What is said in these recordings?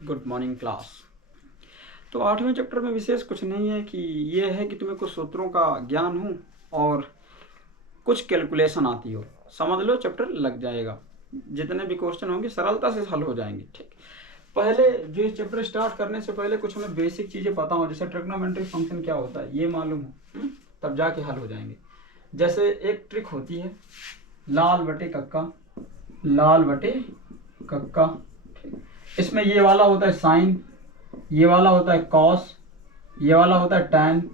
Good morning class. तो 8वें chapter में विशेष कुछ नहीं है कि ये है कि तुम्हें कुछ सूत्रों का ज्ञान हो और कुछ कैलकुलेशन आती हो, समझ लो चैप्टर लग जाएगा। जितने भी क्वेश्चन होंगे सरलता से हल हो जाएंगे। ठीक, पहले जो इस चैप्टर स्टार्ट करने से पहले कुछ हमें बेसिक चीज़ें पता हो, जैसे ट्रिग्नोमेट्रिक फंक्शन क्या होता है ये मालूम हो, तब जाके हल हो जाएंगे। जैसे एक ट्रिक होती है लाल बटे कक्का, लाल बटे कक्का। ठीक, इसमें ये वाला होता है साइन, ये वाला होता है कॉस, ये वाला होता है टैन,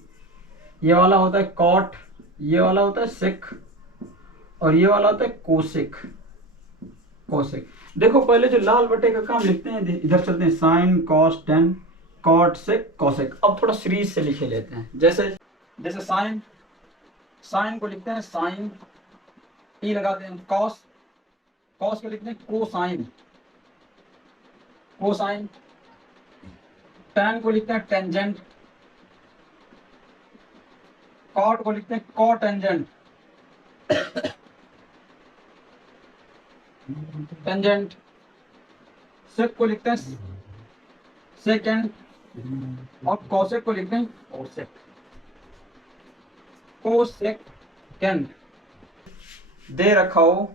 ये वाला होता है कॉट, ये वाला होता है सेक और ये वाला होता है कोसेक। कोसेक देखो, पहले जो लाल बटे का काम लिखते हैं इधर चलते हैं, sine cos tan cot sec cosec. अब थोड़ा सीरीज से लिखे लेते हैं। जैसे जैसे साइन, साइन को लिखते हैं साइन, ई लगाते हैं। कॉस, कॉस को लिखते हैं कोसाइन, कोसाइन। टैन को लिखते हैं टेंजेंट, कॉट को लिखते हैं कोटेंजेंट, टेंजेंट। सेक को लिखते हैं सेकेंड और कोसेक को लिखते हैं कोसेक, कोसेकेंड। दे रखा हो,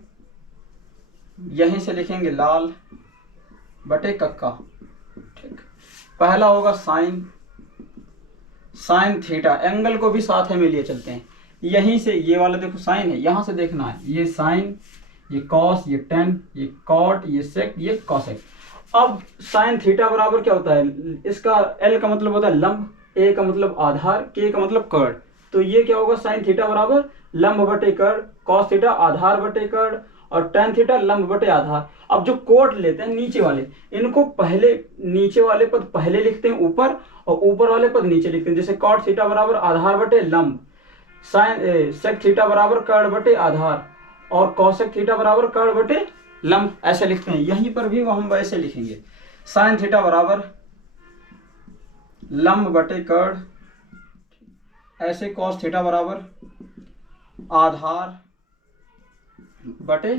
यहीं से लिखेंगे लाल बटे कक्का। ठीक, पहला होगा साइन, साइन थीटा। एंगल को भी साथ में लिए चलते हैं। यहीं से ये वाला देखो साइन है, यहां से देखना है ये साइन, ये कॉस, ये टेन, ये कॉट, ये सेक, ये कॉसेक। अब साइन थीटा बराबर क्या होता है, इसका एल का मतलब होता है लंब, ए का मतलब आधार, के का मतलब कर्ण। तो ये क्या होगा, साइन थीटा बराबर लंब बटे कर्ण, कॉस थीटा आधार बटे कर्ण और टेन थीटा लंब बटे आधार। अब जो कोट लेते हैं नीचे वाले, इनको पहले नीचे वाले पद पहले लिखते हैं ऊपर और ऊपर वाले पद नीचे लिखते हैं। जैसे कॉट थीटा बराबर आधार बटे लंब, साइन सेक थीटा बराबर कर्ण बटे आधार और कॉसेक थीटा बराबर कर्ण बटे लंब, ऐसे लिखते हैं। यहीं पर भी हम वैसे लिखेंगे, साइन थीटा बराबर लंब बटे कर्ण, ऐसे कॉस थीटा बराबर आधार बटे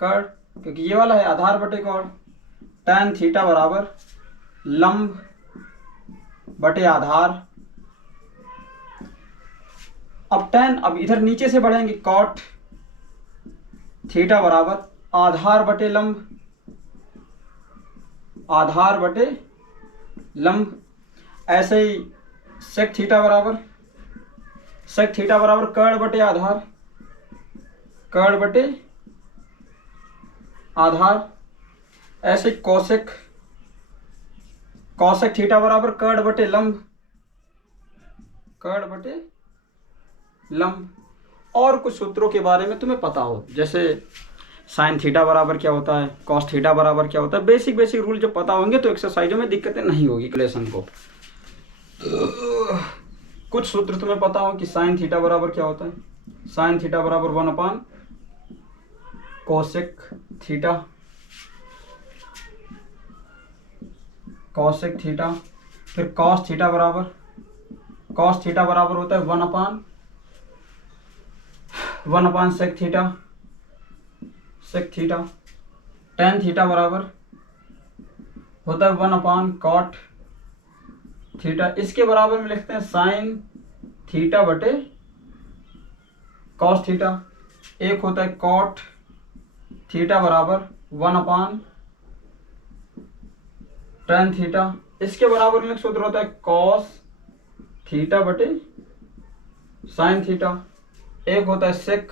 कर्ण, क्योंकि ये वाला है आधार बटे कर्ण। टैन थीटा बराबर लंब बटे आधार। अब टैन, अब इधर नीचे से बढ़ेंगे, कॉट थीटा बराबर आधार बटे लंब, आधार बटे लंब। ऐसे ही सेक थीटा बराबर, सेक थीटा बराबर कर्ण बटे आधार, कर्ण बटे आधार। ऐसे कोसेक, कॉसेक थीटा बराबर कर्ण बटे लंब, कर्ण बटे लंब। और कुछ सूत्रों के बारे में तुम्हें पता हो, जैसे साइन थीटा बराबर क्या होता है, कॉस थीटा बराबर क्या होता है, बेसिक बेसिक रूल जो पता होंगे तो एक्सरसाइजों में दिक्कतें नहीं होगी कैलकुलेशन को। कुछ सूत्र तुम्हें पता हो कि साइन थीटा बराबर क्या होता है, साइन थीटा बराबर 1 कोसेक थीटा, कोसेक थीटा। फिर कॉस थीटा बराबर, कॉस थीटा बराबर होता है 1 sec theta, sec theta. Tan theta बराबर होता है 1 कॉट थीटा। इसके बराबर में लिखते हैं साइन थीटा बटे कॉस थीटा। एक होता है कॉट थीटा बराबर 1 टेन थीटा। इसके बराबर में सूत्र होता है कॉस थीटा बटे साइन थीटा। एक होता है सेक,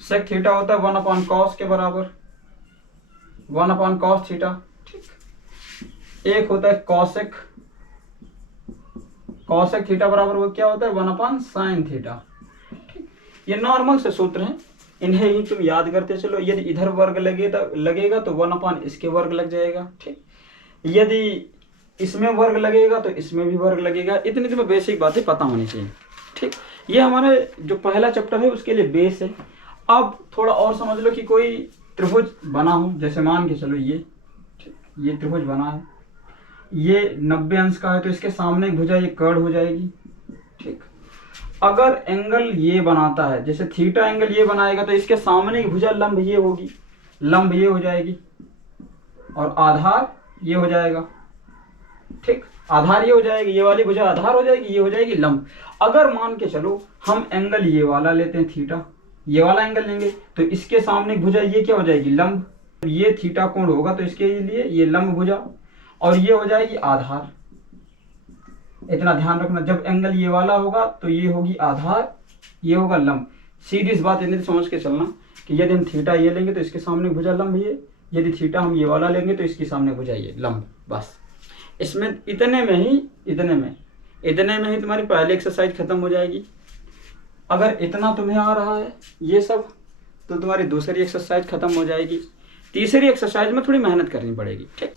सेक थीटा होता है 1 कॉस के बराबर, 1 कॉस थीटा। ठीक, एक होता है कॉसेक, कॉसेक थीटा बराबर वो क्या होता है 1 साइन थीटा। ठीक, ये नॉर्मल से सूत्र हैं, इन्हें ही तुम याद करते चलो। यदि इधर वर्ग लगेगा तो 1 इसके वर्ग लग जाएगा। ठीक, यदि इसमें वर्ग लगेगा तो इसमें भी वर्ग लगेगा। इतनी तुम्हें बेसिक बातें पता होनी चाहिए। ठीक, ये हमारे जो पहला चैप्टर है उसके लिए बेस है। अब थोड़ा और समझ लो कि कोई त्रिभुज बना हो, जैसे मान के चलो ये त्रिभुज बना है, ये 90 अंश का है तो इसके सामने एक भुजा ये कर्ण हो जाएगी। ठीक, अगर एंगल ये बनाता है, जैसे थीटा एंगल ये बनाएगा तो इसके सामने की भुजा लंब ये होगी, लंब ये हो जाएगी और आधार ये हो जाएगा, ठीक। आधार ये हो जाएगी, ये वाली भुजा आधार हो जाएगी, ये हो जाएगी लंब। अगर मान के चलो हम एंगल ये वाला लेते हैं थीटा, ये वाला एंगल लेंगे तो इसके सामने भुजा ये क्या हो जाएगी, लंब। ये थीटा कोण होगा तो इसके लिए ये लंब भुजा, और ये हो जाएगी आधार। इतना ध्यान रखना, जब एंगल ये वाला होगा तो ये होगी आधार, ये होगा लंब। सीधी इस बात इतनी समझ के चलना कि यदि हम थीटा ये लेंगे तो इसके सामने भुजा लंब ये, यदि थीटा हम ये वाला लेंगे तो इसके सामने भुजा ये लंब। बस इसमें इतने में ही तुम्हारी पहली एक्सरसाइज खत्म हो जाएगी। अगर इतना तुम्हें आ रहा है ये सब तो तुम्हारी दूसरी एक्सरसाइज खत्म हो जाएगी। तीसरी एक्सरसाइज में थोड़ी मेहनत करनी पड़ेगी, ठीक।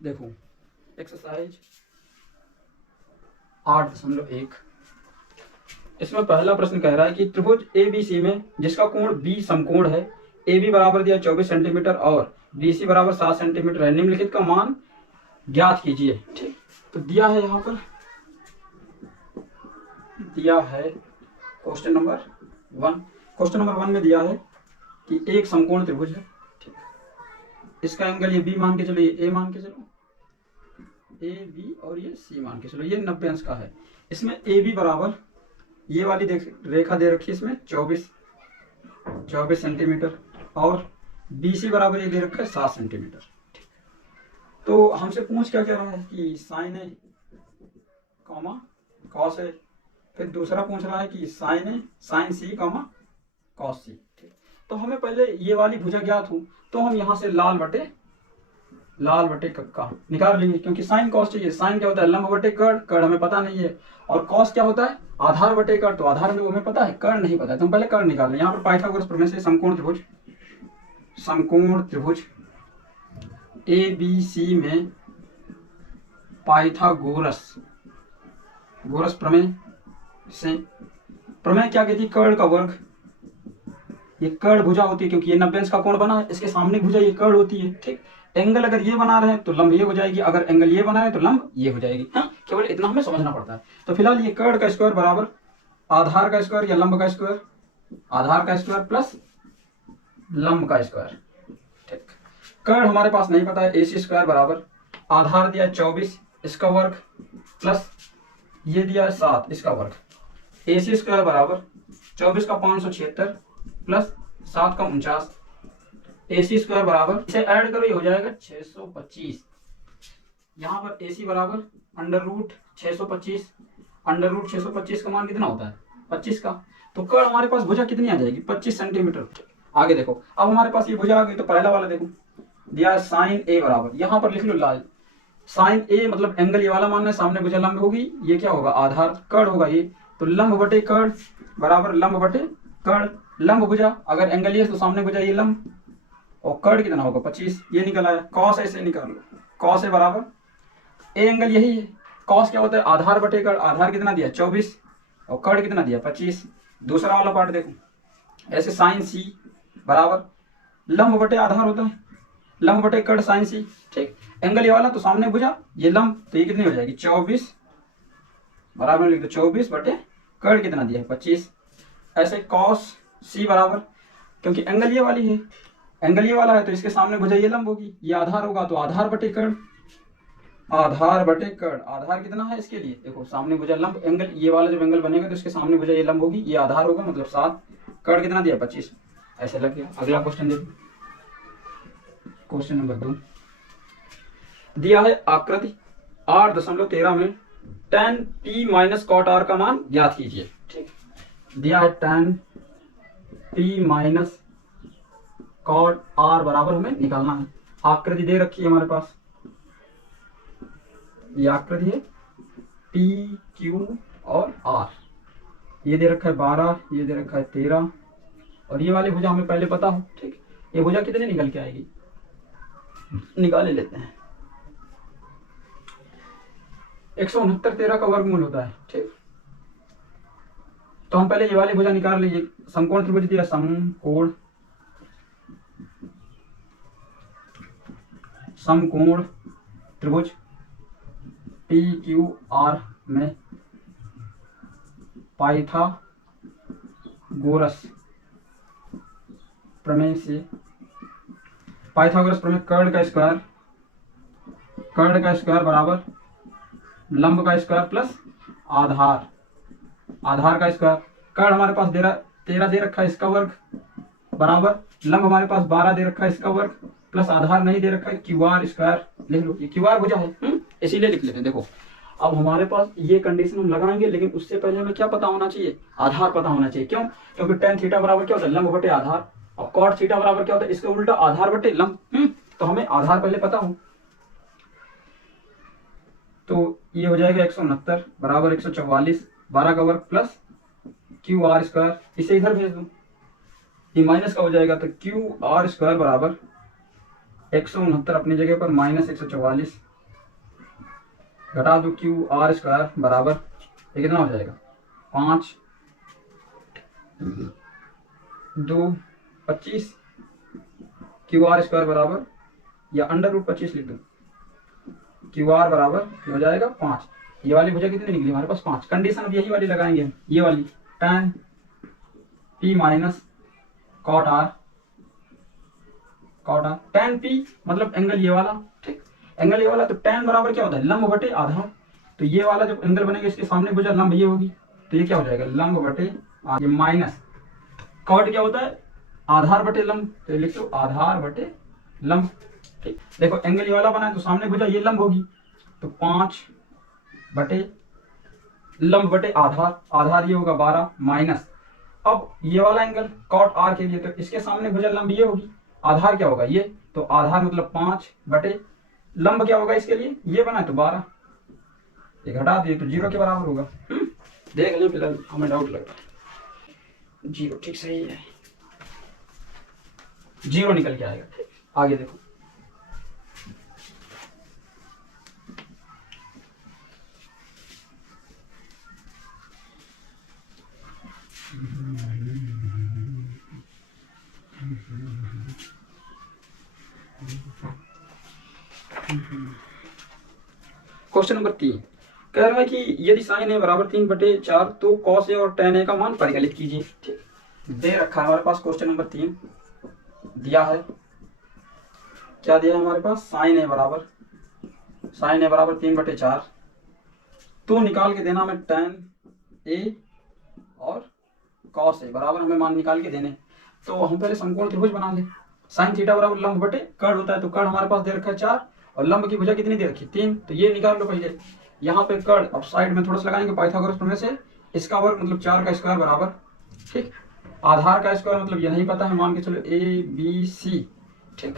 देखो एक्सरसाइज 8.1, इसमें पहला प्रश्न कह रहा है कि त्रिभुज ABC में जिसका कोण B समकोण है, AB बराबर दिया 24 सेंटीमीटर और BC बराबर 7 सेंटीमीटर है, निम्नलिखित का मान ज्ञात कीजिए, ठीक। तो दिया है यहाँ पर, दिया है क्वेश्चन नंबर 1। क्वेश्चन नंबर 1 में दिया है कि एक समकोण त्रिभुज है, ठीक। इसका एंगल ये B मान के चलो, ये A मान के चलो, ए बी, और ये सी मान के चलो, ये 90 अंश का है। इसमें ए बी बराबर ये वाली रेखा दे रखी है इसमें 24 सेंटीमीटर, और बी सी बराबर ये दे रखा है 7 सेंटीमीटर। तो हमसे पूछ क्या रहा है कि sign A comma cos A, फिर दूसरा पूछ रहा है कि साइन ए साइन सी कॉमा कॉस सी, ठीक। तो हमें पहले ये वाली भुजा ज्ञात हो तो हम यहाँ से लाल बटे कक्का निकाल लेंगे, क्योंकि साइन कॉस चाहिए। साइन क्या होता है, लंब बटे कर्ण, कर्ण हमें पता नहीं है। और कॉस क्या होता है, आधार बटे कर्ण, तो आधार हमें पता है, कर्ण नहीं पता है, तो हम पहले कर्ण निकाल लें। यहाँ पर पाइथागोरस प्रमेय से समकोण त्रिभुज ABC में पाइथागोरस प्रमेय से, प्रमेय क्या कहती है, कर्ण का वर्ग। ये कर्ण भुजा होती है, क्योंकि ये 90 अंश का कोण बना है, इसके सामने भुजा ये कर्ण होती है, ठीक। एंगल अगर ये बना रहे हैं तो लंब ये हो जाएगी, अगर एंगल ये बना रहे हैं तो लंब ये हो जाएगी। हाँ, केवल इतना हमें समझना पड़ता है। तो फिलहाल ये कर्ण का स्क्वायर बराबर आधार का स्क्वायर या लंब का स्क्वायर, आधार का स्क्वायर प्लस लंब का स्क्वायर, ठीक। कर्ण हमारे पास नहीं पता है, AC स्क्वायर बराबर आधार दिया 24 इसका वर्ग प्लस ये दिया 7 इसका वर्ग। AC स्क्वायर बराबर 24 का 576 प्लस 7 का 49। AC स्क्वायर बराबर, इसे ऐड करो ये हो जाएगा 625। यहाँ पर AC बराबर अंडर रूट 625 का मान कितना होता है 25 का। तो कर्ण हमारे पास भुजा कितनी आ जाएगी 25 सेंटीमीटर। आगे देखो, अब हमारे पास ये भुजा आ गई, तो पहला वाला देखो दिया साइन ए बराबर, यहाँ पर लिख लो लाल, साइन ए मतलब एंगल ये वाला मानना है, सामने भुजा लंब होगी, ये क्या होगा आधार, कर्ण होगा ये, तो लंब बटे कर्ण बराबर लंब बटे कर्ण। लंब भुजा अगर एंगल ये तो सामने भुजा ये लंब, और कर्ण कितना होगा 25, ये निकल आया। कॉस ऐसे निकाल लो, कॉस ए बराबर ए एंगल यही है, कॉस क्या होता है आधार बटे कर्ण, आधार कितना दिया 24 और कर्ण कितना दिया 25। दूसरा वाला पार्ट देखो, ऐसे साइन सी बराबर लंब बटे आधार होता है, लंब बटे कर्ण साइन सी, ठीक। एंगल ये वाला तो सामने भुजा ये लंब, तो ये कितनी हो जाएगी 24 बराबर लिख दो 24 बटे कर्ण कितना दिया है 25। ऐसे कॉस सी बराबर, क्योंकि एंगल ये वाली है, एंगल ये वाला है तो इसके सामने भुजा ये लंब होगी, ये आधार होगा, तो आधार बटे कर्ण, आधार बटे कर्ण, आधार कितना है इसके लिए देखो, सामने भुजा लंब, एंगल ये वाला जब एंगल बनेगा तो इसके सामने भुजा ये लंब होगी, ये आधार होगा मतलब 7, कर्ण कितना दिया 25। ऐसे लग गया। अगला क्वेश्चन देखो, क्वेश्चन नंबर 2 दिया है आकृति 8.13 में tan P minus cot R का मान ज्ञात कीजिए, ठीक। दिया है tan P minus cot R बराबर हमें निकालना है। आकृति दे रखी है हमारे पास, ये आकृति है P Q और R, ये दे रखा है 12, ये दे रखा है 13, और ये वाली भुजा हमें पहले पता हो, ठीक। ये भुजा कितने निकल के आएगी, निकाल लेते हैं। 169 13 का वर्गमूल होता है, ठीक। तो हम पहले ये वाली भुजा निकाल लीजिए। समकोण त्रिभुज दिया, समकोण त्रिभुज PQR में पाइथागोरस प्रमेय से कर्ण का स्क्वायर बराबर लंब का स्क्वायर प्लस आधार का स्क्वायर। कर्ण हमारे पास 13 दे रखा है, इसका वर्ग बराबर लंब हमारे पास 12 दे रखा है, इसका वर्ग प्लस आधार नहीं दे रखा है, QR स्क्वायर लिख लो। ये QR भुजा है, इसीलिए लिख लेते हैं। देखो अब हमारे पास ये कंडीशन हम लगाएंगे, लेकिन उससे पहले हमें क्या पता होना चाहिए, आधार पता होना चाहिए। क्यों? क्योंकि tan थीटा बराबर क्या होता है, लंब बटे आधार, और cot थीटा बराबर क्या होता है, इसका उल्टा आधार बटे लंब। तो हमें आधार पहले पता हो। तो ये हो जाएगा 169 बराबर 144, 12 का वर्ग प्लस QR स्क्वायर, इसे इधर भेज दूं, ये माइनस का हो जाएगा। तो QR स्क्वायर बराबर 169 अपनी जगह पर माइनस 144, घटा दो QR स्क्वायर बराबर ये कितना हो जाएगा, 5 2 25, QR स्क्वायर बराबर या √25 लिख दो, QR बराबर हो जाएगा 5। ये वाली भुजा कितनी निकली हमारे पास, 5। कंडीशन अब यही वाली लगाएंगे, ये वाली tan P minus cot R, tan P मतलब एंगल ये वाला, ठीक, एंगल ये वाला। तो tan बराबर क्या होता है, लंब बटे आधार। तो ये वाला जब एंगल बनेगा, इसके सामने भुजा लंब ये होगी, तो ये क्या हो जाएगा, लंब बटे ये माइनस cot क्या होता है, आधार बटे लंब, तो लिख लो आधार बटे लंब। ठीक, देखो एंगल ये वाला बना है, तो सामने भुजा ये लंब होगी, तो 5 बटे लंब बटे आधार ये होगा 12 माइनस, अब ये वाला एंगल cot R के लिए, तो इसके सामने भुजा लंब ये होगी, आधार क्या होगा ये, तो आधार मतलब 5 बटे लंब क्या होगा इसके लिए, ये बना है तो 12, ये घटा दिए तो 0 के बराबर होगा। देख लें, फिलहाल हमें डाउट लग रहा है, 0 ठीक सही है, 0 निकल के आएगा। आगे देखो, क्वेश्चन नंबर 3 कह रहा है कि यदि sin a बराबर 3/4 तो cos a और tan a का मान परिकलित कीजिए। ठीक, दे रखा है हमारे पास क्वेश्चन नंबर 3 दिया है, क्या दिया है हमारे पास, sin a बराबर 3/4, तो निकाल के देना हमें tan a और cos a बराबर हमें मान निकाल के देने। तो हम पहले समकोण त्रिभुज बना ले, sin थीटा बराबर लंब बटे कर्ण होता है, तो कर्ण हमारे पास दे रखा है 4 और लंब की भुजा कितनी दे रखी, 3, तो ये निकाल लो पहले। यहाँ पे कर्ण अब साइड में थोड़ा सा लगाएंगे पाइथागोरस प्रमेय से, इसका वर्ग मतलब 4 का स्क्वायर बराबर, ठीक, आधार का स्क्वायर मतलब ये नहीं पता है, मान के चलो ABC, ठीक,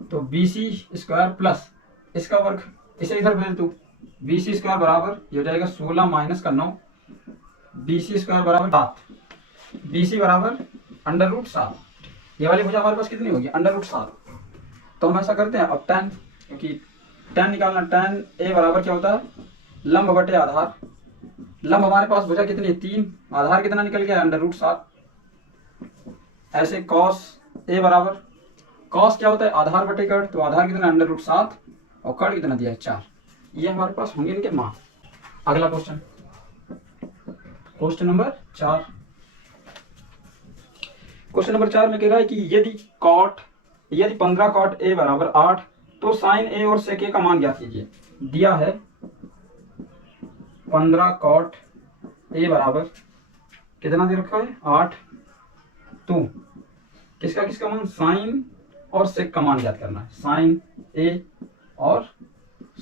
तो BC स्क्वायर प्लस इसका वर्ग, इसे इधर भेज दो, BC स्क्वायर बराबर ये हो जाएगा 16 माइनस का 9, BC स्क्वायर बराबर 7, BC बराबर √7, ये वाली भुजा हमारे पास कितनी होगी, √7। तो हम ऐसा करते हैं, अब tan, क्योंकि tan निकालना, tan a बराबर क्या होता है, लंब बटे आधार, लंब हमारे पास भुजा कितनी है 3, आधार कितना निकल गया √7। ऐसे cos a बराबर, cos क्या होता है, आधार बटे कर्ण, तो आधार कितना √7 और कर्ण कितना दिया है 4, ये हमारे पास होंगे इनके मान। अगला question, question number 4, question number 4 में कह रहा है कि यदि 15 cot a बराबर 8 तो sin a और sec a का मान ज्ञात कीजिए। दिया है 15 cot a बराबर कितना दे रखा है 8, तो किसका मान, sin और sec का मान ज्ञात करना है, sin a और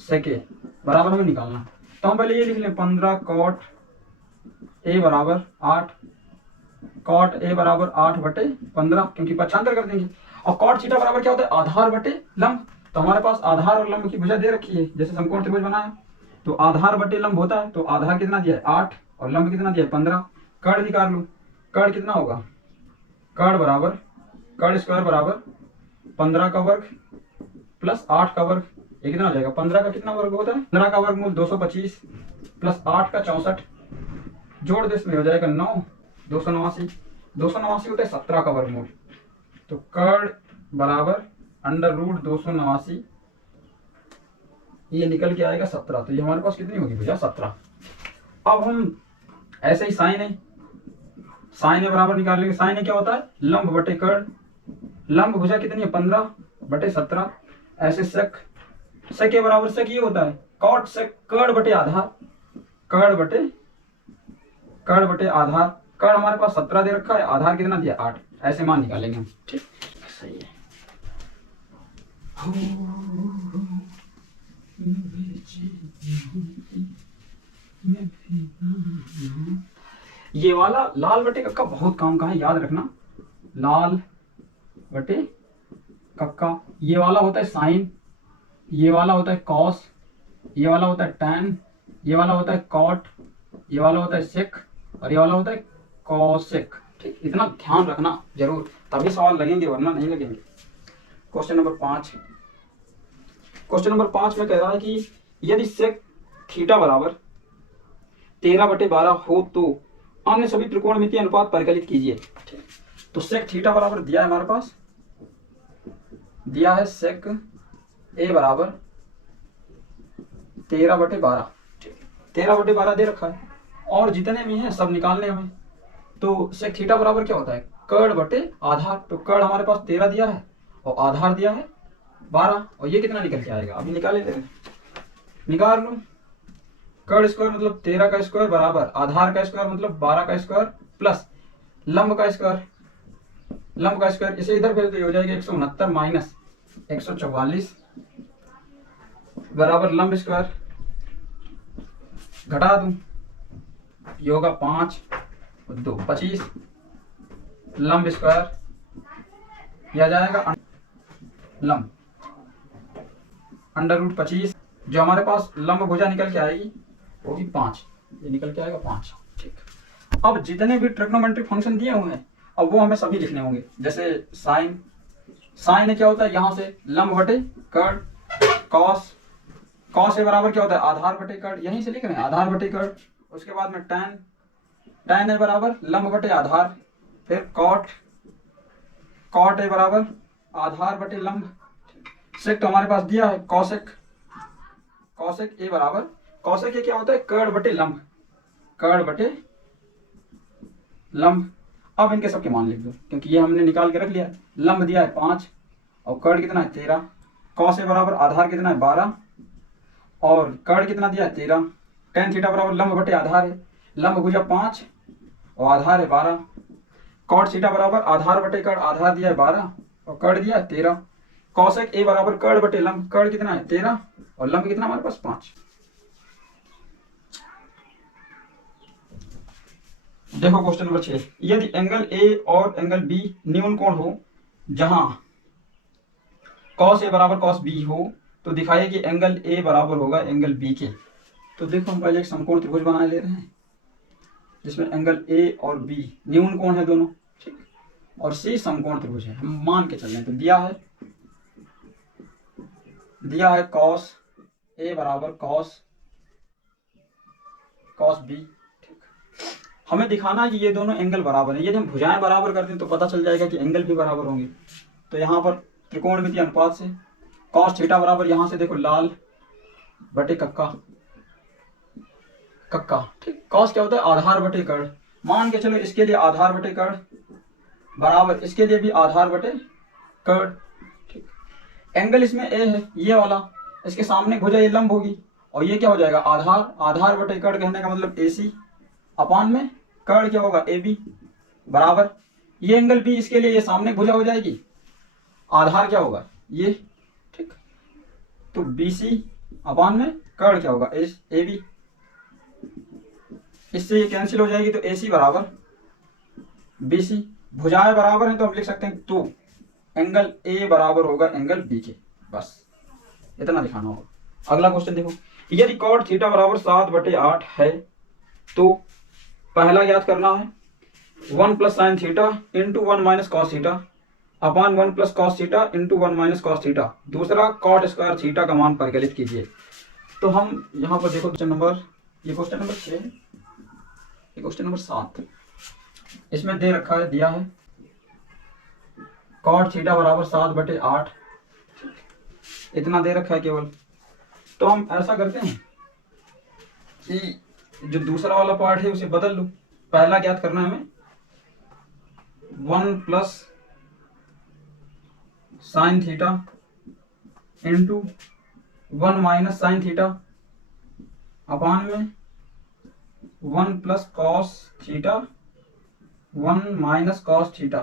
sec a बराबर हमें निकालना है। तो हम पहले ये लिख लें 15 cot a बराबर 8, cot a बराबर 8/15, क्योंकि पक्षांतर कर देंगे, और cot थीटा बराबर क्या होता है, आधार बटे लंब। तो हमारे पास आधार और लंब की भुजा दे रखी है, जैसे समकोण त्रिभुज बनाया, तो आधार बटे लंब होता है, तो आधार कितना दिया है 8 और लंब कितना दिया है 15, कर्ण निकाल लो, कर्ण कितना होगा, कर्ण स्क्वायर बराबर 15 का वर्ग प्लस 8 का वर्ग, ये कितना हो जाएगा, 15 का कितना वर्ग होता है, 15 का वर्गमूल 225 प्लस 8 का 64, जोड़ दे इसमें हो जाएगा 9, 289 होता है 17 का वर्गमूल, तो कर्ण बराबर √289 ये निकल के आएगा 17। तो ये हमारे पास कितनी होगी भुजा 17। अब हम ऐसे ही साइन है, साइन ए बराबर निकाल लेंगे। साइन ए क्या होता है, लंब बटे कर्ण। लंब भुजा कितनी है 15 बटे 17। ऐसे सेक, सेक ए बराबर सेक ये होता है कॉट सेक कर्ण बटे आधार। कर्ण बटे आधार। कर्ण हमारे पास 17 दे रखा है, आधार कितना दिया 8। ऐसे मान निकालेंगे हम। ठीक, सही है। ये वाला लाल बटे कक्का बहुत काम का है, याद रखना। लाल बटे कक्का, ये वाला होता है साइन, ये वाला होता है कॉस, ये वाला होता है टैन, ये वाला होता है कॉट, ये वाला होता है सेक और ये वाला होता है कॉसेक। ठीक, इतना ध्यान रखना जरूर, तभी सवाल लगेंगे वरना नहीं लगेंगे। Question number 5। क्वेश्चन नंबर 5 में कह रहा है कि यदि सेक थीटा बराबर 13 बटे 12 हो तो अन्य सभी त्रिकोणमितीय अनुपात परिकलित कीजिए। तो सेक थीटा बराबर दिया है हमारे पास, दिया है सेक ए बराबर 13 बटे 12। 13 बटे 12 दे रखा है और जितने भी हैं सब निकालने हमें। तो सेक थीटा बराबर क्या होता है, कर्ण बटे आधार। तो कर्ण हमारे पास 13 दिया है और आधार दिया है 12, और ये कितना निकल के आएगा अभी निकाल लेते हैं। निकाल लो, कर्ण स्क्वायर मतलब 13 का स्क्वायर बराबर आधार का स्क्वायर मतलब 12 का स्क्वायर प्लस लंब का स्क्वायर। लंब का स्क्वायर इसे इधर भेज दो, हो जाएगा 169 माइनस 144 बराबर लंब स्क्वायर, घटा दूं ये होगा 5 और 2 25 लंब स्क्वायर, यह जाएगा लंब अंडर रूट 25। जो हमारे पास लंब भुजा निकल के आएगी वो भी 5, ये निकल के आएगा 5। ठीक, अब जितने भी ट्रिग्नोमेट्रिक फंक्शन दिए हुए हैं अब वो हमें सभी लिखने होंगे। जैसे साइन, साइन क्या होता है यहाँ से लंब बटे कर्ण, कॉस, कॉस ए बराबर क्या होता है आधार बटे कर्ण, यहीं से लिख रहे हैं आधार बटे कर्ण। उसके बाद में टैन, टैन ए बराबर लंब बटे आधार, फिर कॉट, कॉट ए बराबर आधार बटे लंब। सेक तो हमारे पास दिया है कॉसेक, कॉसेक ए बराबर, कॉसेक ए क्या होता है कर्ण बटे लंब, कर्ण बटे लंब। अब इनके सबके मान लिख दो क्योंकि ये हमने निकाल के रख लिया है। लंब दिया है 5 और कर्ण कितना है 13, कॉस ए बराबर आधार कितना है 12 और कर्ण कितना दिया है 13। टेन थीटा बराबर लंब बटे आधार है, लंब भुजा 5 और आधार है 12। कॉट थीटा बराबर आधार बटे कर्ण, आधार दिया है 12 और कर्ण दिया है 13। कॉसेक ए बराबर कर्ण बटे लंब, कर्ण कितना है 13 और लंब कितना हमारे पास 5। देखो क्वेश्चन नंबर 6, यदि एंगल ए और एंगल बी न्यून कोण हो जहां कॉस ए बराबर कॉस बी हो तो दिखाइए कि एंगल ए बराबर होगा एंगल बी के। तो देखो हम पहले एक समकोण त्रिभुज बना ले रहे हैं जिसमें एंगल ए और बी न्यून कोण है दोनों, ठीक, और सी समकोण त्रिभुज है। हम मान के चल रहे हैं तो दिया है कॉस ए बराबर कॉस बी। हमें दिखाना है कि ये दोनों एंगल बराबर है। यदि हम भुजाएं बराबर करते हैं तो पता चल जाएगा कि एंगल भी बराबर होंगे। तो यहाँ पर त्रिकोणमितीय अनुपात से कॉस थीटा बराबर यहाँ से देखो लाल बटे कक्का, कक्का, ठीक। कॉस क्या होता है आधार बटे कर्ण, मान के चलो इसके लिए आधार बटे कर्ण बराबर इसके लिए भी आधार बटे कर्ण, ठीक। एंगल इसमें ए है ये वाला, इसके सामने भुजा ये लंब होगी और ये क्या हो जाएगा आधार, आधार बटे कर्ण कहने का मतलब AC अपान में कर्ण क्या होगा AB बराबर ये एंगल B, इसके लिए ये सामने भुजा हो जाएगी, आधार क्या होगा ये, ठीक। तो BC अपान में कर्ण क्या होगा AB, इससे ये कैंसिल हो जाएगी तो AC बराबर BC। भुजाएं बराबर हैं तो हम लिख सकते हैं तो एंगल A बराबर होगा एंगल B के, बस इतना दिखाना होगा। अगला क्वेश्चन देखो, यदि कॉट थीटा बराबर 7/8 है तो पहला याद करना है 1 plus sine theta into 1 minus cos theta upon 1 plus cos theta into 1 minus cos theta. दूसरा कॉट स्क्वायर थीटा का मान परिकलित कीजिए। तो हम यहाँ पर देखो क्वेश्चन नंबर, ये क्वेश्चन नंबर 6 है, ये क्वेश्चन नंबर 7, इसमें दे रखा है, दिया है कॉट थीटा बराबर 7/8, इतना दे रखा है केवल। तो हम ऐसा करते हैं कि जो दूसरा वाला पार्ट है उसे बदल लो। पहला ज्ञात करना है हमें 1 plus sine theta into 1 minus sine theta upon में 1 plus cos theta 1 minus cos theta.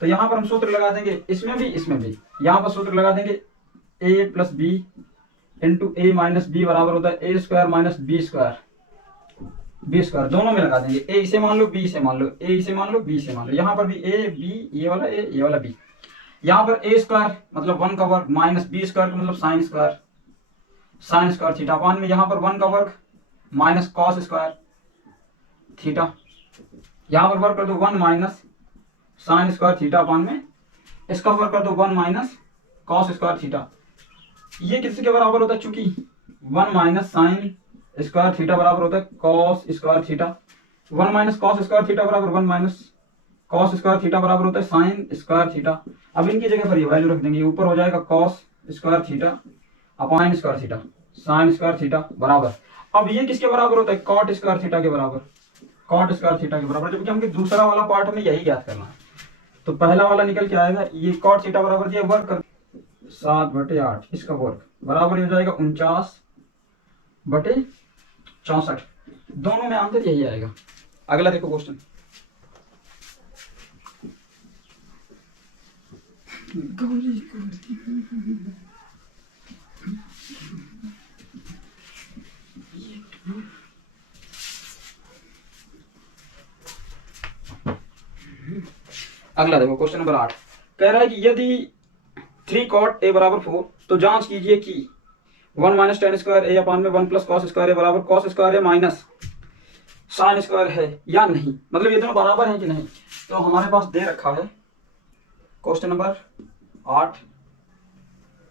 तो यहां पर हम सूत्र लगा देंगे, इसमें भी इसमें भी। यहां पर सूत्र लगा देंगे a plus B into A minus B बराबर होता है A square minus B square. B square दोनों में लगा देंगे, ए इसे मान लो बी इसे मान लो, ए इसे मान लो बी इसे मान लो। यहाँ पर भी ए बी, ये वाला ए ये वाला बी। यहाँ पर ए स्क्वायर मतलब 1 का वर्ग माइनस बी स्क्वायर का मतलब sine square, sine square theta upon में यहाँ पर 1 का वर्ग माइनस कॉस स्क्वायर थीटा। यहाँ पर वर्ग कर दो 1 minus sine square theta upon में इसका वर्ग कर दो 1 माइनस कॉस स्क्वायर थीटा। ये किसके बराबर होता है, चूंकि 1 माइनस साइन स्क्वायर थीटा बराबर होता है cos square theta. 1 minus cos square theta बराबर 1 माइनस कॉस स्क्वायर थीटा बराबर होता है साइन स्क्वायर थीटा। अब इनकी जगह पर ये वैल्यू रख देंगे, ऊपर हो जाएगा cos square theta upon square theta sine square theta बराबर। अब ये किसके बराबर होता है, कॉट स्क्वायर थीटा के बराबर, कॉट स्क्वायर थीटा के बराबर। जबकि हमको दूसरा वाला पार्ट हमें यही ज्ञात करना है। तो पहला वाला निकल के आएगा, ये कॉट थीटा बराबर दिया वर्ग कर 7/8 इसका वर्ग बराबर हो जाएगा 49/64। दोनों में आंसर यही आएगा। अगला देखो क्वेश्चन। अगला देखो क्वेश्चन नंबर 8 कह रहा है कि यदि 3 cot a बराबर 4 तो जांच कीजिए कि 1 माइनस टेन स्क्वायर ए अपान में 1 प्लस कॉस स्क्वायर ए बराबर कॉस स्क्वायर ए माइनस साइन स्क्वायर है या नहीं। मतलब ये दोनों बराबर हैं कि नहीं। तो हमारे पास दे रखा है क्वेश्चन नंबर 8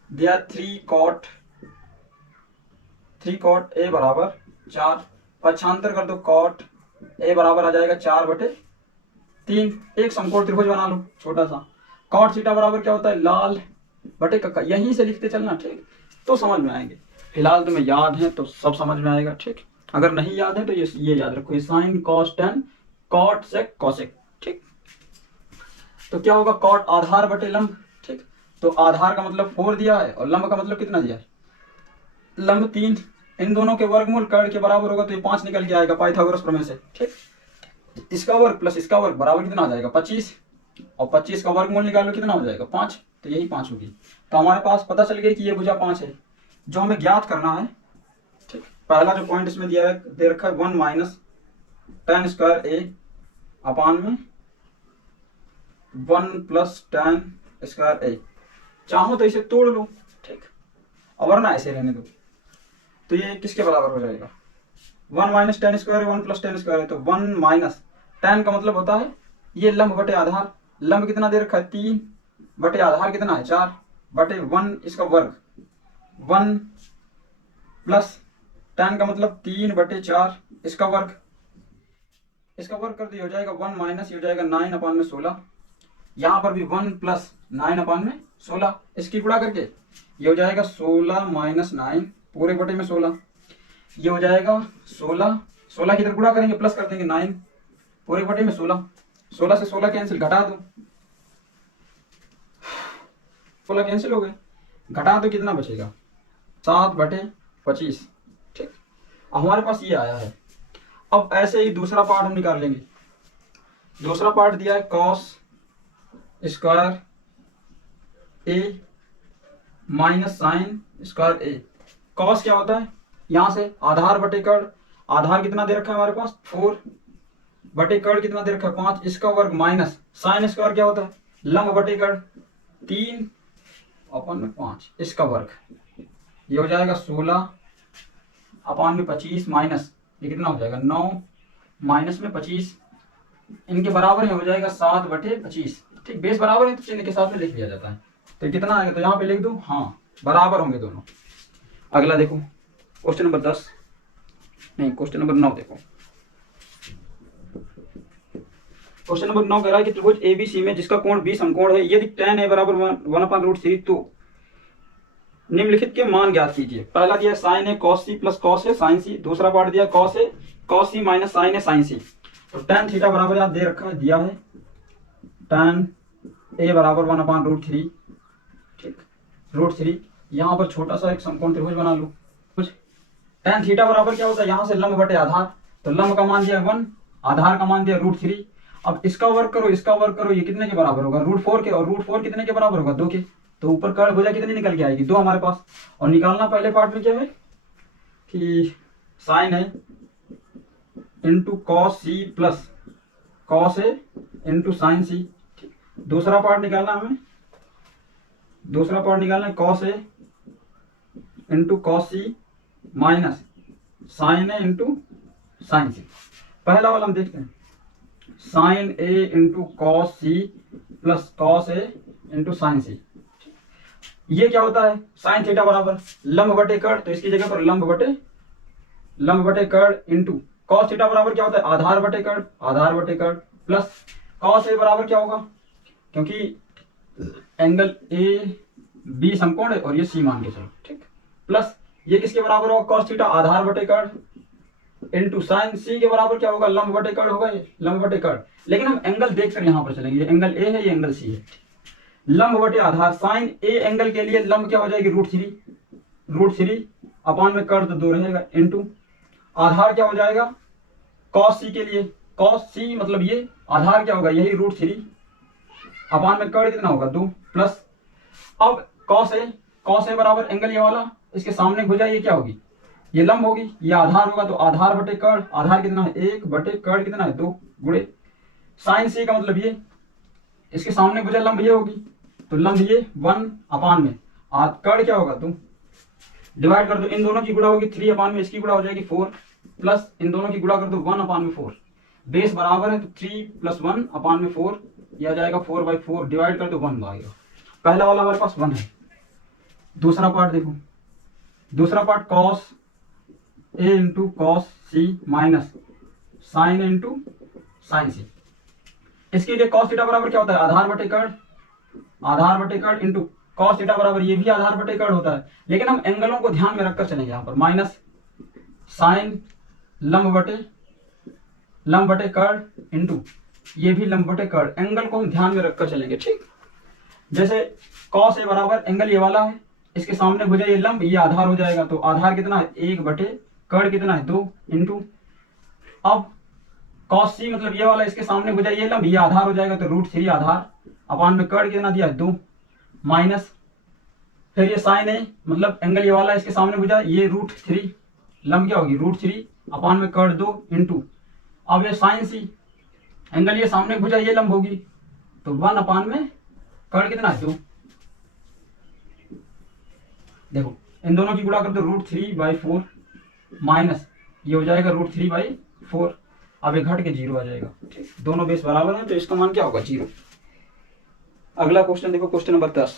दिया 3 cot a बराबर 4, पक्षांतर कर दो cot a बराबर आ जाएगा 4/3। एक समकोण त्रिभुज बना लो छोटा सा। cot थीटा बराबर क्या होता है, लाल बटे कक्का। यहीं से लिखते चलना, ठीक, तो समझ में आएंगे। फिलहाल तुम्हें याद है तो सब समझ में आएगा, ठीक। अगर नहीं याद है तो ये याद रखो, ये sine cos tan cot sec cosec, ठीक। तो क्या होगा, कॉट आधार बटे लंब, ठीक। तो आधार का मतलब 4 दिया है और लंब का मतलब कितना दिया है, लंब 3। इन दोनों के वर्गमूल कर्ण के बराबर होगा तो ये 5 निकल के आएगा पाइथागोरस प्रमेय से, ठीक। इसका वर्ग प्लस इसका वर्ग बराबर कितना आ जाएगा 25, और 25 का वर्गमूल निकालो कितना हो जाएगा 5, तो यही 5 होगी। तो हमारे पास पता चल गया कि ये भुजा 5 है। जो हमें ज्ञात करना है, ठीक, पहला जो पॉइंट इसमें दिया है दे रखा है 1 माइनस टेन स्क्वायर ए अपान में 1 प्लस टेन स्क्वायर ए। चाहो तो इसे तोड़ लो, ठीक, और वरना ऐसे रहने दो। तो ये किसके बराबर हो जाएगा, 1 minus ten square 1 plus ten square है तो 1 माइनस टेन का मतलब होता है ये लंब बटे आधार। लंब कितना दे रखा है 3 बटे आधार कितना है 4 बटे 1 इसका वर्ग 1 प्लस टेन का मतलब 3/4 इसका वर्ग कर दिया हो जाएगा 1 माइनस हो जाएगा 9 अपान में 16। यहाँ पर भी 1 प्लस 9 अपान में 16, इसकी गुणा करके ये हो जाएगा 16 माइनस 9 पूरे बटे में 16। ये हो जाएगा 16 की तरफ गुणा करेंगे प्लस कर देंगे 9 पूरे बटे में 16 से 16 कैंसिल, घटा दो 16 कैंसिल हो गए, घटा दो कितना बचेगा 7/25, ठीक। अब हमारे पास ये आया है। अब ऐसे ही दूसरा पार्ट हम निकाल लेंगे। दूसरा पार्ट दिया है कॉस स्क्वायर ए माइनस साइन स्क्वायर ए। कॉस क्या होता है, यहां से आधार बटे कर्ण, आधार कितना दे रखा है हमारे पास 4 बटे कर्ण कितना दे रखा है 5 इसका वर्ग माइनस साइन स्क्वायर क्या होता है लंब बटे कर्ण 3 अपान में 5 इसका वर्ग। ये हो जाएगा 16 अपान में 25 माइनस ये कितना हो जाएगा 9 माइनस में 25, इनके बराबर है हो जाएगा 7/25, ठीक। बेस बराबर है तो चिन्ह के साथ में लिख दिया जाता है। तो कितना आएगा, तो यहाँ पे लिख दो, हाँ बराबर होंगे दोनों। अगला देखो क्वेश्चन नंबर 10 नहीं क्वेश्चन नंबर 9 देखो। क्वेश्चन नंबर 9 कह रहा है कि त्रिभुज ABC में जिसका कोण 20 समकोण है, यदि tan a बराबर 1/√3 तो निम्नलिखित के मान ज्ञात कीजिए। पहला दिया साइन ए कॉस सी प्लस कॉस ए साइन सी, दूसरा पार्ट दिया cos A cos C minus sine A sign सी। तो tan थीटा बराबर यहाँ दे रखा है, दिया है tan ए बराबर 1/√3, ठीक, √3। यहाँ पर छोटा सा एक समकोण त्रिभुज बना लो। कुछ tan थीटा बराबर क्या होता है, यहाँ से लंब बटे आधार, तो लंब का मान दिया 1, आधार का मान दिया √3। अब इसका वर्ग करो, इसका वर्ग करो, ये कितने के बराबर होगा, √4 के, और √4 कितने के बराबर होगा, 2 के। तो ऊपर कर्ल भुजा कितनी निकल के आएगी, 2 हमारे पास। और निकालना पहले पार्ट में क्या है कि साइन है into cos C plus cos A into sine C. दूसरा पार्ट निकालना हमें, दूसरा पार्ट निकालना है cos A into cos C minus sine A into sine C. पहला वाला हम देखते हैं, sine A into cos C plus cos A into sine C. ये क्या होता है, साइन थीटा बराबर लंब बटे कर्ण, तो इसकी जगह पर लंब बटे कर्ण इंटू कॉस थीटा बराबर क्या होता है, आधार बटे कर्ण प्लस कॉस ए बराबर क्या होगा, क्योंकि एंगल ए बी समकोण है और ये सी मान के चलो, ठीक, प्लस ये किसके बराबर होगा, कॉस थीटा आधार बटे कर्ण इंटू साइन सी के बराबर क्या होगा, लंब बटे कर्ण होगा, ये लंब बटे कर्ण। लेकिन हम एंगल देखकर यहाँ पर चलेंगे, ये एंगल ए है, ये एंगल सी है। लंब बटे आधार, साइन ए एंगल के लिए लंब क्या हो जाएगी, √3 अपान में कर्ण तो 2 रहेगा, इंटू आधार क्या हो जाएगा, कॉस सी के लिए, कॉस सी मतलब ये आधार क्या होगा, यही √3 अपान में कर्ण कितना होगा, 2 प्लस। अब कॉस ए बराबर एंगल ये वाला, इसके सामने भुजा ये क्या होगी, ये लंब होगी, ये आधार होगा, तो आधार बटे कर्ण, आधार कितना है 1 बटे कर्ण कितना है 2 गुणे साइन सी का मतलब ये, इसके सामने भुजा लंब ये होगी, तो लंब ये 1 अपान में कर्ण क्या होगा 2, डिवाइड कर दो, इन दोनों की गुणा होगी 3 अपान में, इसकी गुणा हो जाएगी 4, प्लस इन दोनों की गुणा कर दो 1 अपान में 4, बेस बराबर है तो 3 + 1 अपान में 4, यह आ जाएगा 4/4, डिवाइड कर दो 1 आएगा। पहला वाला हमारे पास 1 है। दूसरा पार्ट देखो, दूसरा part cos A into cos C minus sine into sine सी। इसके लिए कॉस थीटा बराबर क्या होता है, आधार बटे कर्ण इंटू कॉस थीटा बराबर ये भी आधार बटे कर्ण होता है, लेकिन हम एंगलों को ध्यान में रखकर चलेंगे यहाँ पर, माइनस साइन लंब बटे कर्ण इंटू ये भी लंब बटे कर्ण, एंगल को हम ध्यान में रखकर चलेंगे, ठीक। जैसे कॉस ए बराबर एंगल ये वाला है, इसके सामने भुजा ये लंब, ये आधार हो जाएगा, तो आधार कितना है 1 बटे कर्ण कितना है 2 इंटू, अब कॉस सी मतलब ये वाला, इसके सामने भुजा ये लंब, ये आधार हो जाएगा, तो √3 आधार अपान में कर्ण कितना दिया है 2 माइनस, फिर ये साइन है मतलब एंगल ये वाला, इसके सामने भुजा ये √3 लंब क्या होगी √3 अपान में कर्ण 2 इंटू, अब ये साइन सी एंगल ये सामने भुजा ये लंब होगी, तो 1 अपान में कर्ण कितना है 2। देखो इन दोनों की गुणा कर दो, √3/4 माइनस ये हो जाएगा √3/4, अब ये घट के 0 आ जाएगा, ठीक। दोनों बेस बराबर हैं तो इसका मान क्या होगा 0। अगला क्वेश्चन देखो, क्वेश्चन नंबर 10।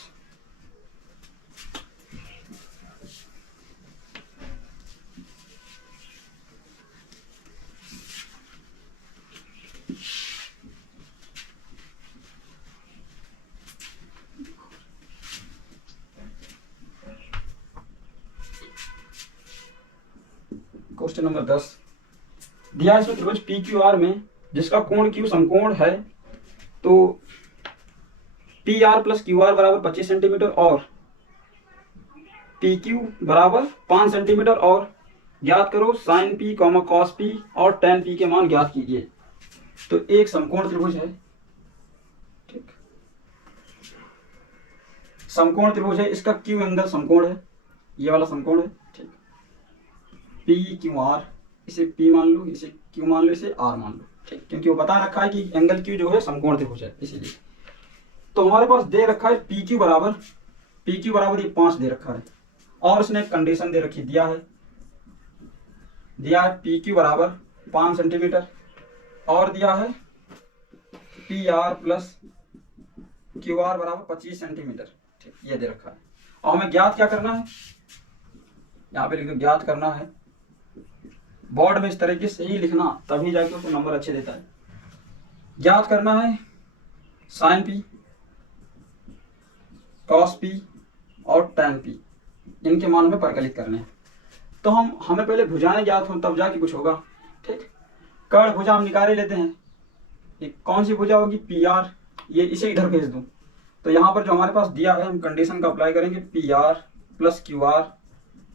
क्वेश्चन नंबर 10 दिया है इसमें त्रिभुज PQR में जिसका कोण Q समकोण है, तो PR + QR बराबर 25 सेंटीमीटर और PQ बराबर 5 सेंटीमीटर, और ज्ञात करो sin P, cos P और tan P के मान ज्ञात कीजिए। तो एक समकोण त्रिभुज है, ठीक, समकोण त्रिभुज है, इसका Q एंगल समकोण है, ये वाला समकोण है, ठीक। PQR, इसे P मान लो, इसे Q मान लो, इसे R मान लो, ठीक, क्योंकि वो बता रखा है कि एंगल Q जो है समकोण त्रिभुज है, इसीलिए। तो हमारे पास दे रखा है PQ बराबर ये 5 दे रखा है, और इसने कंडीशन दे रखी, दिया है PQ बराबर 5 सेंटीमीटर, और दिया है PR + QR बराबर 25 सेंटीमीटर, ठीक, ये दे रखा है। और हमें ज्ञात क्या करना है, यहाँ पे लिखो ज्ञात करना है, बोर्ड में इस तरीके से ही लिखना, तभी जाके उसको नंबर अच्छे देता है। ज्ञात करना है sin P, cos P और tan P, इनके मान हमें परिकलित करने हैं। तो हमें पहले भुजाएं ज्ञात हो तब जाके कुछ होगा। ठीक, कर्ण भुजा हम निकाले लेते हैं। ये कौन सी भुजा होगी? P R. ये इसे इधर भेज दूं तो यहाँ पर जो हमारे पास दिया है हम कंडीशन का अप्लाई करेंगे। P R plus Q R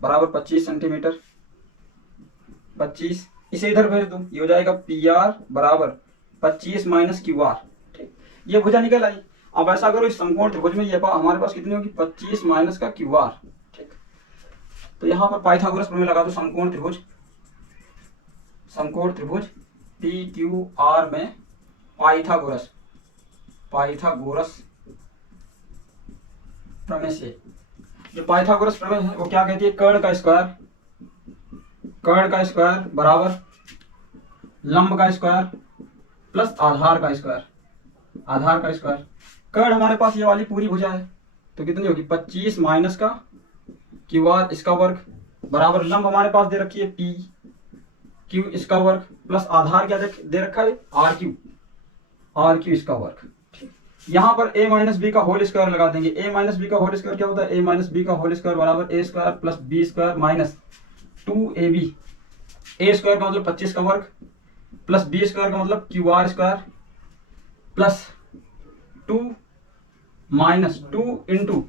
बराबर 25 सेंटीमीटर। 25 इसे इधर भेज दूं, ये हो जाएगा पी आर बराबर 25 माइनस क्यू आर। ठीक, ये भुजा निकल आई। अब ऐसा करो इस समकोण त्रिभुज में ये हमारे पास कितनी होगी? 25 माइनस का क्यू आर। ठीक, तो यहाँ पर पाइथागोरस प्रमेय लगा दो। समकोण त्रिभुज पी क्यू आर में पाइथागोरस प्रमेय से, जो पाइथागोरस प्रमेय है वो क्या कहती है? कर्ण का स्क्वायर बराबर लंब का स्क्वायर प्लस आधार का स्क्वायर। कर्ण हमारे पास ये वाली पूरी भुजा है तो कितनी होगी? 25 माइनस का क्यू आर इसका वर्ग बराबर लंब हमारे पास दे रखी है पी क्यू इसका वर्ग प्लस आधार क्या दे रखा है? आर क्यू इसका वर्ग। यहाँ पर a माइनस बी का होल स्क्वायर लगा देंगे। a माइनस बी का होल स्क्वायर क्या होता है? a माइनस बी का होल स्क्वायर बराबर a square plus B square minus 2ab। a square का मतलब 25 का वर्ग प्लस b स्क्वायर का मतलब Q R square plus 2 minus 2 into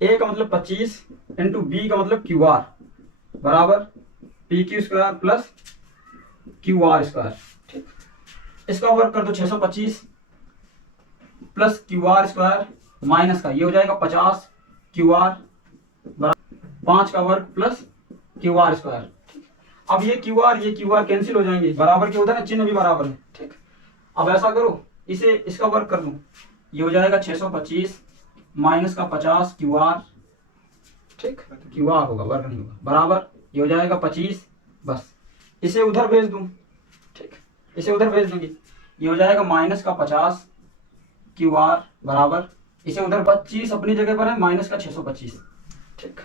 a का मतलब 25 इंटू b का मतलब क्यू आर बराबर P Q square plus Q R square. ठीक, इसका वर्ग कर दो 625 plus Q R square minus का ये हो जाएगा 50 क्यू आर बराबर 5 का वर्ग प्लस क्यू आर स्क्वायर। अब ये क्यू आर कैंसिल हो जाएंगे, बराबर के होता है ना, चिन्ह भी बराबर है। ठीक, अब ऐसा करो इसे इसका वर्ग कर दूं, ये हो जाएगा 625 माइनस का 50 क्यू आर। ठीक, क्यू आर होगा, वर्ग नहीं होगा, बराबर ये हो जाएगा 25। बस इसे उधर भेज दूं। ठीक, इसे उधर भेज देंगे, ये हो जाएगा माइनस का 50 क्यू आर बराबर इसे उधर 25 अपनी जगह पर है माइनस का 625। ठीक,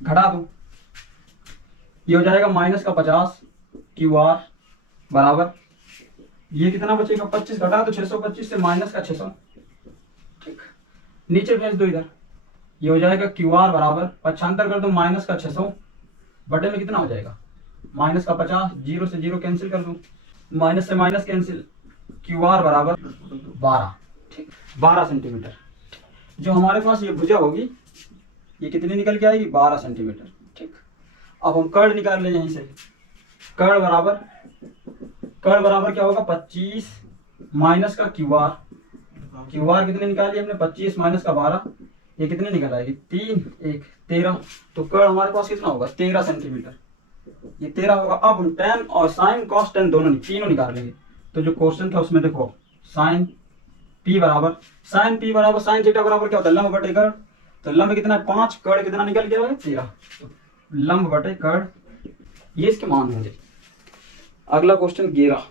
घटा दूं, ये हो जाएगा माइनस का 50 क्यू आर बराबर ये कितना बचेगा? 25 घटा दो 625 से माइनस का 600। ठीक, नीचे भेज दो इधर, ये हो जाएगा क्यू आर बराबर 55 कर दो माइनस का 600 बटे में कितना हो जाएगा? माइनस का 50, 0 से 0 कैंसिल कर दूं, माइनस से माइनस कैंसिल, क्यू आर बराबर 12। ठीक, 12 सेंटीमीटर। जो हमारे पास ये भुजा होगी ये कितनी निकल के आएगी? 12 सेंटीमीटर। ठीक, अब हम कर्ण निकाल लें यहीं से। कर्ण बराबर क्या होगा? 25 माइनस का क्यू आर कितने निकाली हमने? 25 माइनस का 12, ये कितनी निकल आएगी? 3 1 13। तो कर्ण हमारे पास कितना होगा? 13 सेंटीमीटर। ये 13 होगा। अब हम tan और sin cos tan तीनों निकाल लेंगे। तो जो क्वेश्चन था उसमें देखो sin p बराबर sin थीटा बराबर क्या होता है? लंब बटे कर्ण। तो लंब कितना है? 5, कर्ण कितना निकल गया है? 13। तो लंब बटे कर्ण, ये इसके मान होंगे। अगला क्वेश्चन 11।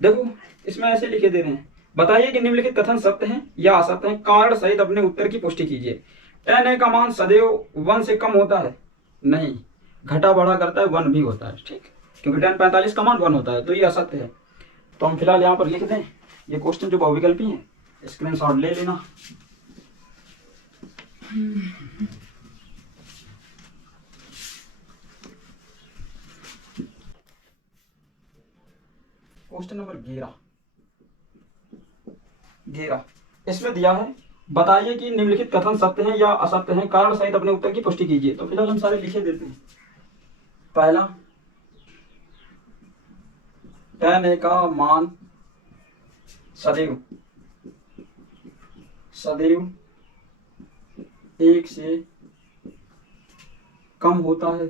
देखो इसमें ऐसे लिखे दे रहे हैं, बताइए कि निम्नलिखित कथन सत्य हैं या असत्य हैं, कारण सहित अपने उत्तर की पुष्टि कीजिए। tan a का मान सदैव 1 से कम होता है? नहीं, घटा बढ़ा करता है, 1 भी होता है। ठीक, क्योंकि tan 45 का मान 1 होता है, तो ये असत्य है। तो हम फिलहाल यहाँ पर लिख दें ये क्वेश्चन जो बहुविकल्पी है, स्क्रीनशॉट ले लेना। क्वेश्चन नंबर 11 इसमें दिया है, बताइए कि निम्नलिखित कथन सत्य हैं या असत्य हैं, कारण सहित अपने उत्तर की पुष्टि कीजिए। तो फिलहाल हम सारे लिखे देते हैं। पहला, tan a का मान सदैव 1 से कम होता है।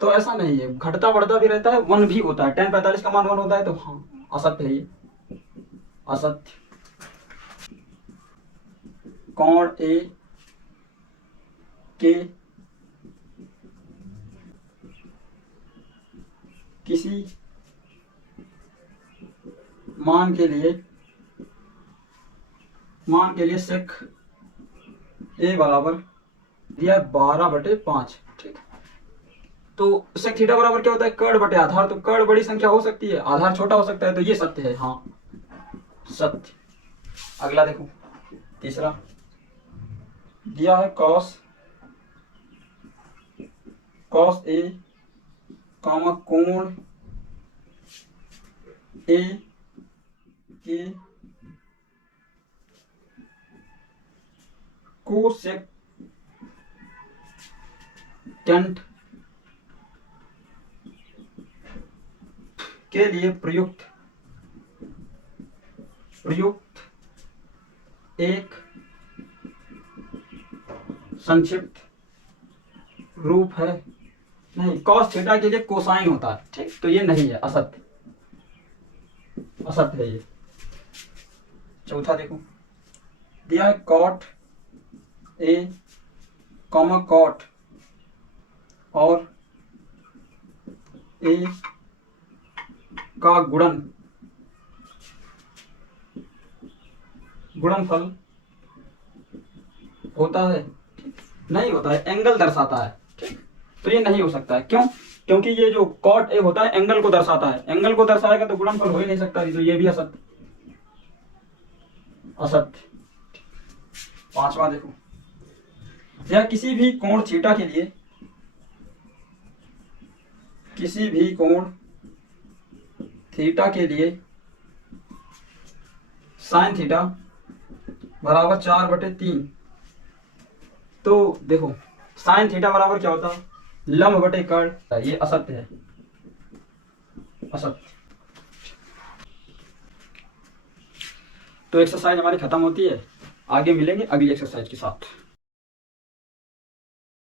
तो ऐसा नहीं है, घटता बढ़ता भी रहता है, 1 भी होता है। tan 45 का मान 1 होता है, तो हाँ असत्य है ये, असत्य। कोण ए के किसी मान के लिए sec a बराबर दिया 12/5। ठीक, तो sec थीटा बराबर क्या होता है? कर्ण बटे आधार। तो कर्ण बड़ी संख्या हो सकती है, आधार छोटा हो सकता है, तो ये सत्य है, हाँ सत्य। अगला देखो तीसरा दिया है कॉस ए कामा कोण ए की कोसेकेंट के लिए प्रयुक्त एक संक्षिप्त रूप है। नहीं, कॉस थीटा के लिए कोसाइन होता है, ठीक, तो ये नहीं है, असत्य है ये। चौथा देखो, दिया है कॉट ए कॉमा कॉट और ए का गुणनफल होता है, नहीं होता है, एंगल दर्शाता है, ठीक, तो ये नहीं हो सकता है। क्यों? क्योंकि ये जो कॉट ए होता है एंगल को दर्शाता है, एंगल को दर्शाएगा तो गुणनफल हो ही नहीं सकता, तो ये भी असत्य। पांचवा देखो, या किसी भी कोण थीटा के लिए साइन थीटा बराबर 4/3। तो देखो साइन थीटा बराबर क्या होता है, लंब बटे कर्ण, ये असत्य है, असत्य। तो एक्सरसाइज हमारी खत्म होती है, आगे मिलेंगे अगली एक्सरसाइज के साथ।